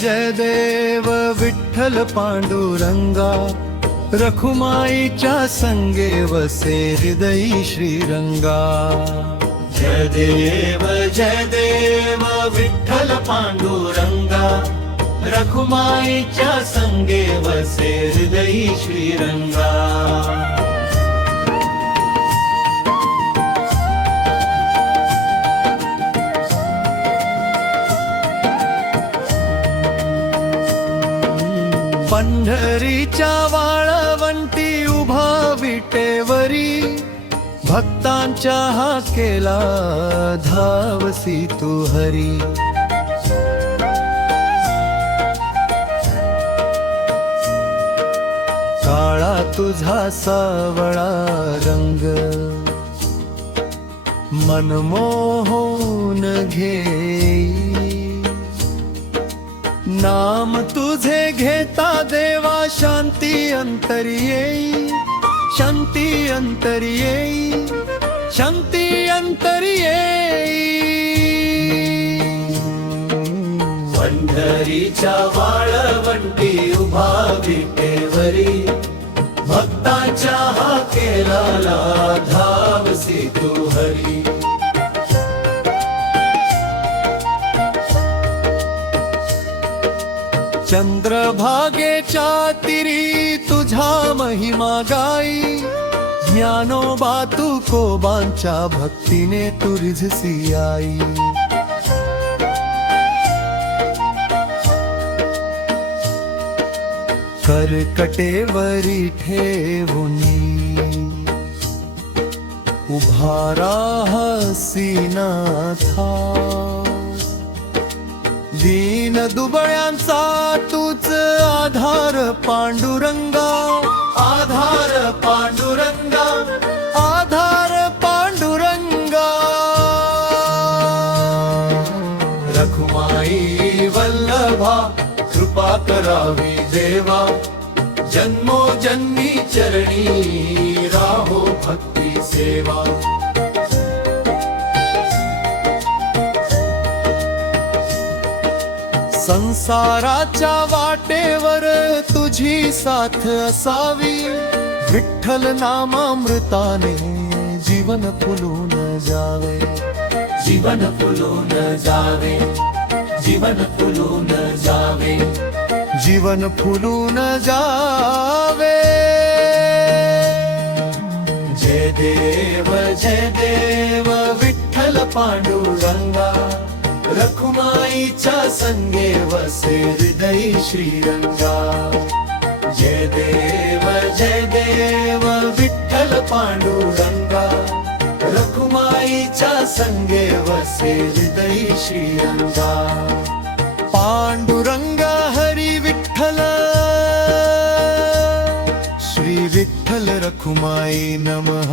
जय देव विठ्ठल पांडुरंगा, रखुमाईच्या संगे वसे हृदयी श्रीरंगा। जय देव विठ्ठल पांडुरंगा, रखुमाईच्या संगे वसे हृदयी श्रीरंगा। पंढरीच्या वाळवंटी उभा विटेवरी, भक्तांच्या हाकेला धावसी तू हरी। काळा तुझा सावळा रंग मनमोहून घेई, नाम तुझे घेता देवा शांती अंतरी येई, शांती अंतरी येई, शांती अंतरी येई। पंढरीच्या वाळवंटी उभा विटेवरी, भक्तांच्या हाकेला धावसी तू हरी। चंद्रभागेच्या तिरी तुझा महिमा गाई, ज्ञानोबा तुकोबांच्या भक्तीने तू रिझसी आई। करकटेवरी ठेवुनी उभा राहसी नाथा, दीन दुबळ्यांचा तूच आधार पांडुरंगा, आधार पांडुरंगा, आधार पांडुरंगा। रखुमाई वल्लभा कृपा करावी देवा, जन्मोजन्मी चरणी राहो भक्ती सेवा। संसाराच्या वाटेवर तुझी साथ असावी, विठ्ठल नामामृताने जीवन फुलून जावे, जीवन फुलून जावे, जीवन फुलून जावे, जीवन फुलून जावे। जय देव विठ्ठल पांडुरंगा, रखुमाईच्या संगे वसे हृदयी श्रीरंगा। जय देव विठ्ठल पांडुरंगा, रखुमाईच्या संगे वसे हृदयी श्रीरंगा। पांडुरंग हरी विठ्ठल, श्री विठ्ठल रखुमाई नमः।